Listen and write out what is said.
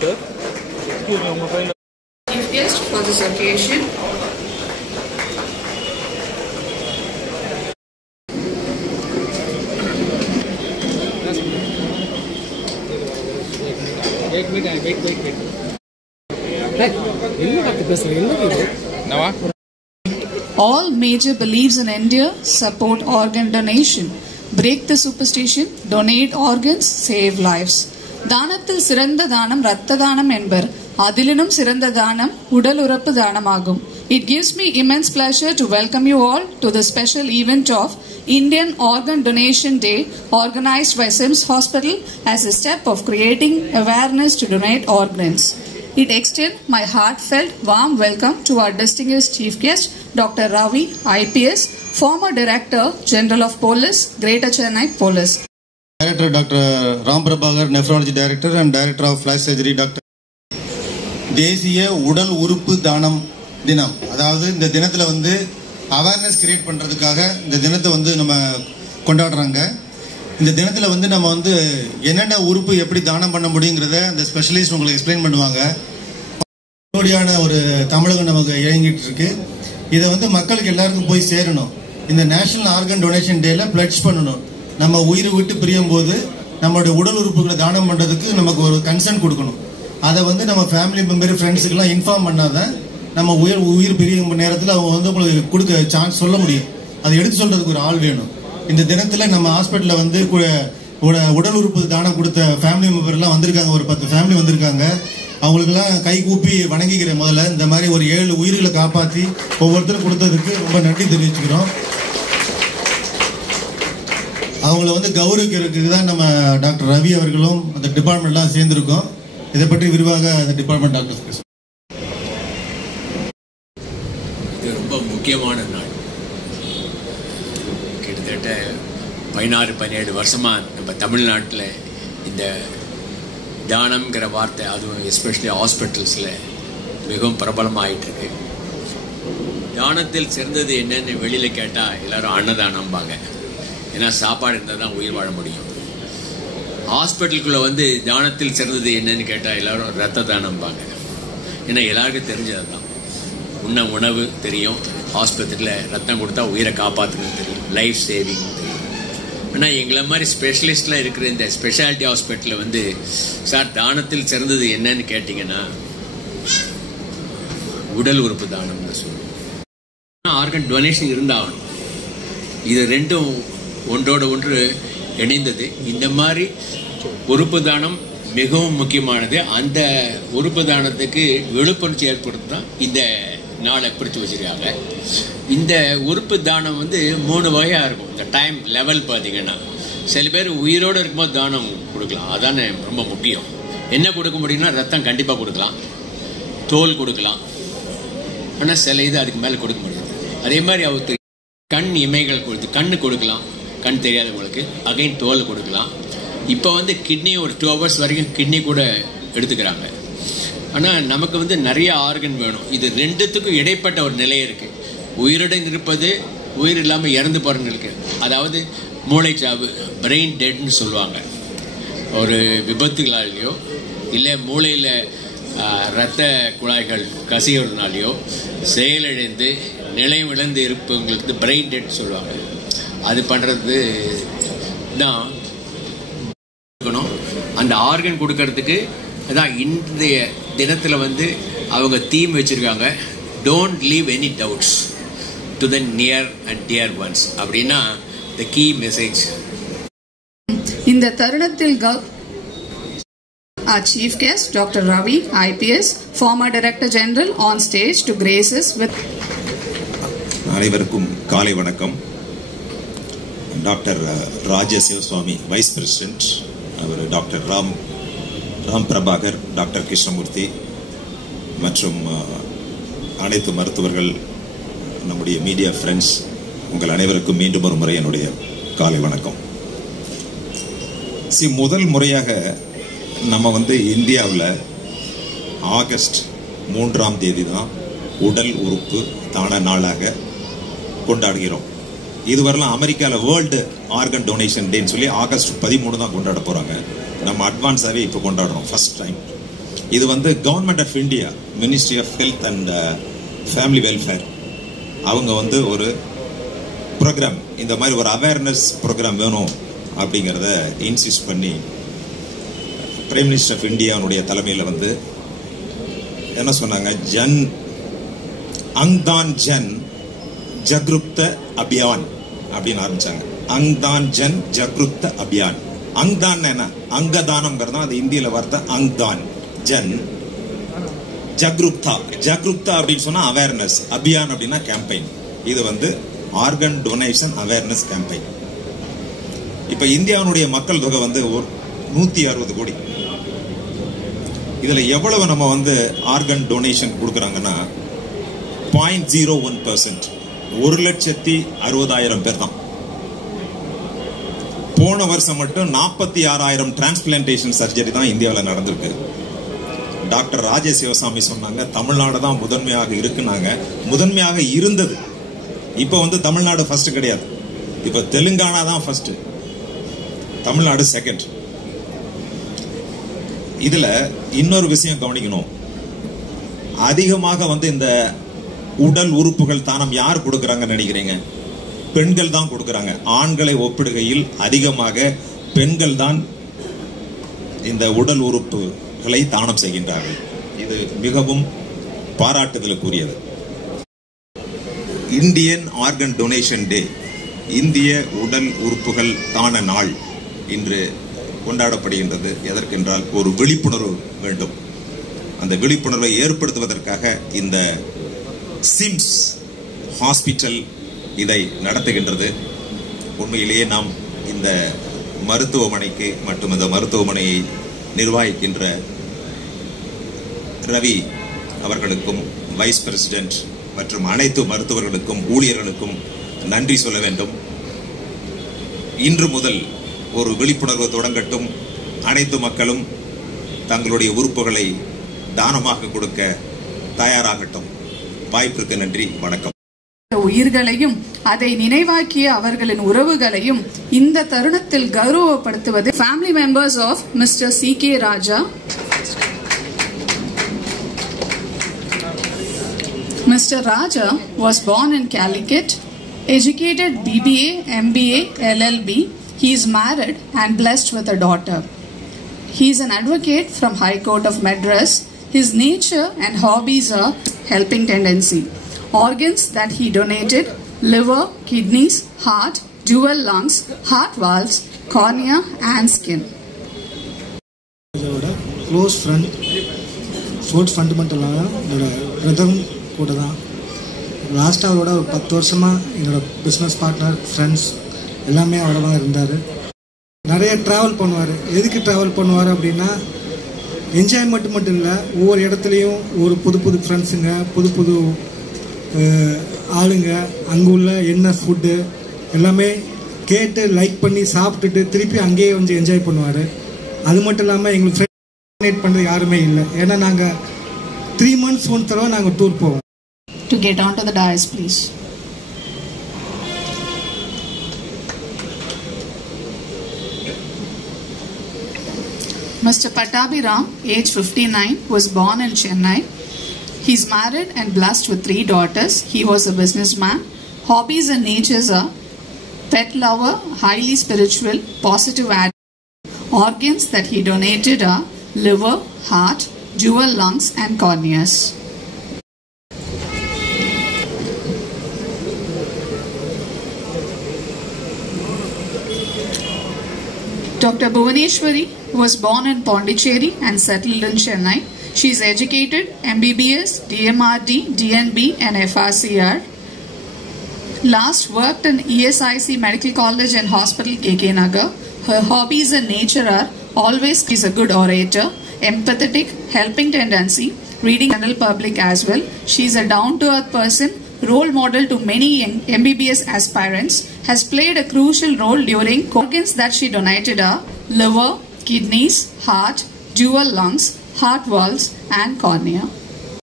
Sir, excuse me, mobile. Chief guest for this occasion. All major beliefs in India support organ donation. Break the superstition, donate organs, save lives. தானத்தில் சிறந்த தானம் இரத்த தானம் என்பர். அதிலும் சிறந்த தானம் உடல் உறுப்பு தானமாகும். It gives me immense pleasure to welcome you all to the special event of Indian Organ Donation Day organized by SIMS Hospital as a step of creating awareness to donate organs. It extends my heartfelt warm welcome to our distinguished chief guest, Dr. Ravi, IPS, former Director General of Police, Greater Chennai Police. Director Dr. Ram Prabhakar, Nephrology Director and Director of Flash Surgery, Dr. தேசிய உடல் உறுப்பு தானம் தினம். அதாவது இந்த தினத்தில் வந்து awareness create பண்ணுறதுக்காக இந்த தினத்தை வந்து நம்ம கொண்டாடுறாங்க. இந்த தினத்தில் வந்து நம்ம வந்து என்னென்ன உறுப்பு எப்படி தானம் பண்ண முடியுங்கிறத அந்த ஸ்பெஷலிஸ்ட் உங்களுக்கு எக்ஸ்பிளைன் பண்ணுவாங்க. முன்னோடியான ஒரு தமிழகம் நமக்கு இயங்கிட்டு இருக்கு. இதை வந்து மக்களுக்கு எல்லாருக்கும் போய் சேரணும். இந்த நேஷனல் ஆர்கன் டொனேஷன் டேல பிளட்ஜ் பண்ணணும். நம்ம உயிர் விட்டு பிரியும் போது நம்மளுடைய உடல் உறுப்புகளை தானம் பண்ணுறதுக்கு நமக்கு ஒரு கன்சென்ட் கொடுக்கணும். அதை வந்து நம்ம ஃபேமிலி மெம்பர் ஃப்ரெண்ட்ஸுக்கெல்லாம் இன்ஃபார்ம் பண்ணாதான் நம்ம உயிர் பிரியும் நேரத்தில் அவங்க வந்து உங்களுக்கு கொடுக்க சான்ஸ் சொல்ல முடியும். அதை எடுத்து சொல்றதுக்கு ஒரு ஆள் வேணும். இந்த தினத்தில் நம்ம ஹாஸ்பிட்டலில் வந்து உடல் உறுப்பு தானம் கொடுத்த ஃபேமிலி மெம்பர்லாம் வந்திருக்காங்க. ஒரு 10 ஃபேமிலி வந்திருக்காங்க. அவங்களுக்கெல்லாம் கை கூப்பி வணங்கிக்கிறேன். முதல்ல இந்த மாதிரி ஒரு 7 உயிர்களை காப்பாற்றி ஒவ்வொருத்தரும் கொடுத்ததுக்கு ரொம்ப நன்றி தெரிவிச்சுக்கிறோம். அவங்கள வந்து கௌரவிக்கிறதுக்கு தான் நம்ம டாக்டர் ரவி அவர்களும் அந்த டிபார்ட்மெண்ட்லாம் சேர்ந்திருக்கோம். இதை பற்றி விரிவாக அந்த டிபார்ட்மெண்ட் டாக்டர் பேசுவோம். இது ரொம்ப முக்கியமான நாள். கிட்டத்தட்ட 16-17 வருஷமாக நம்ம தமிழ்நாட்டில் இந்த தானம்ங்கிற வார்த்தை, அதுவும் எஸ்பெஷலி ஹாஸ்பிட்டல்ஸில் மிகவும் பிரபலமாகிட்டு இருக்கு. தானத்தில் சிறந்தது என்னன்னு வெளியில் கேட்டால் எல்லாரும் அன்னதானம்பாங்க. ஏன்னா சாப்பாடு இருந்தால் தான் உயிர் வாழ முடியும். ஹாஸ்பிட்டலுக்குள்ளே வந்து தானத்தில் சிறந்தது என்னன்னு கேட்டால் எல்லாரும் ரத்த தானம்பாங்க. ஏன்னா எல்லாருக்கும் தெரிஞ்சது தான். உணவு தெரியும், ஆஸ்பத்திரியில் ரத்தம் கொடுத்தா உயிரை காப்பாற்றுன்னு தெரியும், லைஃப் சேவிங் தெரியும். ஆனால் எங்களை மாதிரி ஸ்பெஷலிஸ்டில் இருக்கிற இந்த ஸ்பெஷாலிட்டி ஹாஸ்பிட்டலில் வந்து சார் தானத்தில் சிறந்தது என்னன்னு கேட்டிங்கன்னா உடல் உறுப்பு தானம்னு சொல்லுவோம். ஆர்கன் டொனேஷன் இருந்தாகணும். இது ரெண்டும் ஒன்றோடு ஒன்று இணைந்தது. இந்த மாதிரி உறுப்பு தானம் மிகவும் முக்கியமானது. அந்த உறுப்பு தானத்துக்கு விழிப்புணர்ச்சி ஏற்படுத்தி தான் இந்த நாளை பிடிச்சி வச்சிருக்காங்க. இந்த உறுப்பு தானம் வந்து 3 வகையாக இருக்கும். இந்த டைம் லெவல் பார்த்தீங்கன்னா சில பேர் உயிரோடு இருக்கும்போது தானம் கொடுக்கலாம். அதானே ரொம்ப முக்கியம். என்ன கொடுக்க முடியும்னா ரத்தம் கண்டிப்பாக கொடுக்கலாம், தோல் கொடுக்கலாம். ஆனால் சில இது அதுக்கு மேலே கொடுக்க முடியாது. அதே மாதிரி அவருக்கு கண் இமைகள் கொடுத்து கண்ணு கொடுக்கலாம், கண் தெரியாதவங்களுக்கு. அகைன் தோல் கொடுக்கலாம். இப்போ வந்து கிட்னி ஒரு 2 hours வரைக்கும் கிட்னி கூட எடுத்துக்கிறாங்க. ஆனால் நமக்கு வந்து நிறைய ஆர்கன் வேணும். இது ரெண்டுத்துக்கும் இடைப்பட்ட ஒரு நிலை இருக்குது. உயிருடன் இருப்பது, உயிர் இல்லாமல் இறந்து போகிறவங்களுக்கு, அதாவது மூளைச்சாவு, பிரெயின் டெட்னு சொல்லுவாங்க. ஒரு விபத்துகளாலேயோ இல்லை மூளையில் இரத்த குழாய்கள் கசியறதுனாலையோ செயலிழந்து நிலையம் இழந்து இருப்பவங்களுக்கு பிரெயின் டெட் சொல்லுவாங்க. அது பண்ணுறது தான் இருக்கணும். அந்த ஆர்கன் கொடுக்கறதுக்கு அதான் இன்றைய தினத்தில் வந்து அவங்க தீம் வச்சுருக்காங்க, don't leave any doubts to the near and dear once. அப்படின்னா த கீ மெசேஜ். இந்த தருணத்தில் our chief guest Dr. Ravi, IPS, former Director General, on stage to grace us with. அனைவருக்கும் காலை வணக்கம். டாக்டர் ராஜ சிவசுவாமி வைஸ் பிரசிடென்ட், அவர் doctor Ram Prabhakar, doctor Krishnamurthy மற்றும் அனைத்து மருத்துவர்கள், நம்முடைய மீடியா ஃப்ரெண்ட்ஸ், உங்கள் அனைவருக்கும் மீண்டும் ஒரு முறை என்னுடைய காலை வணக்கம். முதல் முறையாக நம்ம வந்து இந்தியாவில் ஆகஸ்ட் 3ஆம் தேதி தான் உடல் உறுப்பு தான நாளாக கொண்டாடுகிறோம். இதுவரைலாம் அமெரிக்காவில் வேர்ல்டு ஆர்கன் டொனேஷன் டேன்னு சொல்லி ஆகஸ்ட் 13 தான் கொண்டாட போகிறாங்க. நம்ம அட்வான்ஸாகவே இப்போ கொண்டாடுறோம் ஃபர்ஸ்ட் டைம். இது வந்து government of India, ministry of health and family welfare, அவங்க வந்து ஒரு ப்ரோக்ராம், இந்த மாதிரி ஒரு அவேர்னஸ் ப்ரோக்ராம் வேணும் அப்படிங்கிறத இன்சிஸ்ட் பண்ணி பிரைம் மினிஸ்டர் ஆஃப் இந்தியாவுடைய தலைமையில் வந்து என்ன சொன்னாங்க, அங்தான் ஜன் ஜக்ருப்த அபியான் அப்படின்னு ஆரம்பிச்சாங்க. அங்தான் ஜன் ஜக்ருப்த அபியான். அங்தான் என்ன, அங்கதானம்ங்கிறதா அது இந்தியில வார்த்தை அங்தான். ஜன் ஜக்ருப்தா, ஜக்ருப்தா அப்படின்னு சொன்னா அவேர்னஸ், அபியான் அப்படின்னா கேம்பெயின். இது வந்து ஆர்கன் டொனேஷன் அவேர்னஸ் கேம்பெயின். இப்ப இந்தியாவுடைய மக்கள் தொகை வந்து 160 கோடி. இதுல எவ்வளவு நம்ம வந்து ஆர்கன் டொனேஷன் கொடுக்கறாங்கன்னா 0.01%, 1,60,60,000 பேர் தான். போன வருஷம் மட்டும் 46,000 டிரான்ஸ்பிளான்டேஷன் சர்ஜரி தான் இந்தியாவில் நடந்திருக்கு. டாக்டர் ராஜேஷ் சிவசாமி சொன்னாங்க தமிழ்நாடு தான் முதன்மையாக இருக்குனாங்க. முதன்மையாக இருந்தது. இப்ப வந்து தமிழ்நாடு ஃபர்ஸ்ட் கிடையாது, இப்ப தெலுங்கானா தான் ஃபர்ஸ்ட், தமிழ்நாடு செகண்ட். இதுல இன்னொரு விஷயம் கவனிக்கணும், அதிகமாக வந்து இந்த உடல் உறுப்புகள் தானம் யார் கொடுக்கறாங்கன்னு நினைக்கிறீங்க? பெண்கள் தான் கொடுக்கறாங்க. ஆண்களை ஒப்பிடுகையில் அதிகமாக பெண்கள் தான் இந்த உடல் உறுப்புகளை தானம் செய்கின்றார்கள். இது மிகவும் பாராட்டுதலுக்குரியது. இந்தியன் ஆர்கன் டொனேஷன் டே, இந்திய உடல் உறுப்புகள் தான நாள் இன்று கொண்டாடப்படுகின்றது. எதற்கென்றால் ஒரு விழிப்புணர்வு வேண்டும். அந்த விழிப்புணர்வை ஏற்படுத்துவதற்காக இந்த சிம்ஸ் ஹாஸ்பிட்டல் இதை நடத்துகின்றது. உண்மையிலேயே நாம் இந்த மருத்துவமனைக்கு மற்றும் இந்த மருத்துவமனையை நிர்வகிக்கின்ற ரவி அவர்களுக்கும், வைஸ் பிரசிடென்ட் மற்றும் அனைத்து மருத்துவர்களுக்கும் ஊழியர்களுக்கும் நன்றி சொல்ல வேண்டும். இன்று முதல் ஒரு விழிப்புணர்வு தொடங்கட்டும். அனைத்து மக்களும் தங்களுடைய உறுப்புகளை தானமாக கொடுக்க தயாராகட்டும். வாய்ப்பிற்கு நன்றி, வணக்கம். உயிர்களையும் அதை நினைவாக்கிய அவர்களின் உறவுகளையும் இந்த தருணத்தில் கௌரவப்படுத்துவது family members of mister C.K. Raja. Mr. Raja was born in Calicut, educated BBA, MBA, LLB. He is married and blessed with a daughter. He is an advocate from High Court of Madras. His nature and hobbies are helping tendency. Organs that he donated: liver, kidneys, heart, dual lungs, heart valves, cornea and skin. Close friend, sports ஃபண்டமெண்டலாக என்னோட பிரதரும் கூட தான். லாஸ்ட்டாக அவரோட ஒரு 10 வருஷமாக என்னோட பிஸ்னஸ் பார்ட்னர், ஃப்ரெண்ட்ஸ் எல்லாமே அவரோட தான் இருந்தார். நிறைய ட்ராவல் பண்ணுவார். எதுக்கு ட்ராவல் பண்ணுவார் அப்படின்னா, என்ஜாய்மெண்ட் மட்டும் இல்லை, ஒவ்வொரு இடத்துலையும் ஒரு புது புது ஃப்ரெண்ட்ஸுங்க, புது புது ஆளுங்க, அங்கே உள்ள என்ன ஃபுட்டு எல்லாமே கேட்டு லைக் பண்ணி சாப்பிட்டுட்டு திருப்பி அங்கேயே வந்து என்ஜாய் பண்ணுவார். அது மட்டும் இல்லாமல் எங்களுக்கு ஃப்ரெண்ட் பண்ணுறது யாருமே இல்லை. ஏன்னா நாங்கள் 3 months ஒன் தடவை நாங்கள் டூர் போவோம். To get on to the dais, please. Mr. Pattabhiram, age 59, was born in Chennai. He is married and blessed with 3 daughters. He was a businessman. Hobbies and natures are pet lover, highly spiritual, positive attitude. Organs that he donated are liver, heart, dual lungs and corneas. Dr. Bhuvaneshwari was born in Pondicherry and settled in Chennai. She is educated MBBS, DMRD, DNB and FRCR. Last worked in ESIC Medical College and Hospital KK Nagar. Her hobbies and nature are always is a good orator, empathetic, helping tendency, reading general public as well. She is a down-to-earth person, role model to many young MBBS aspirants, has played a crucial role during organs that she donated are liver, kidneys, heart, dual lungs, heart valves and cornea.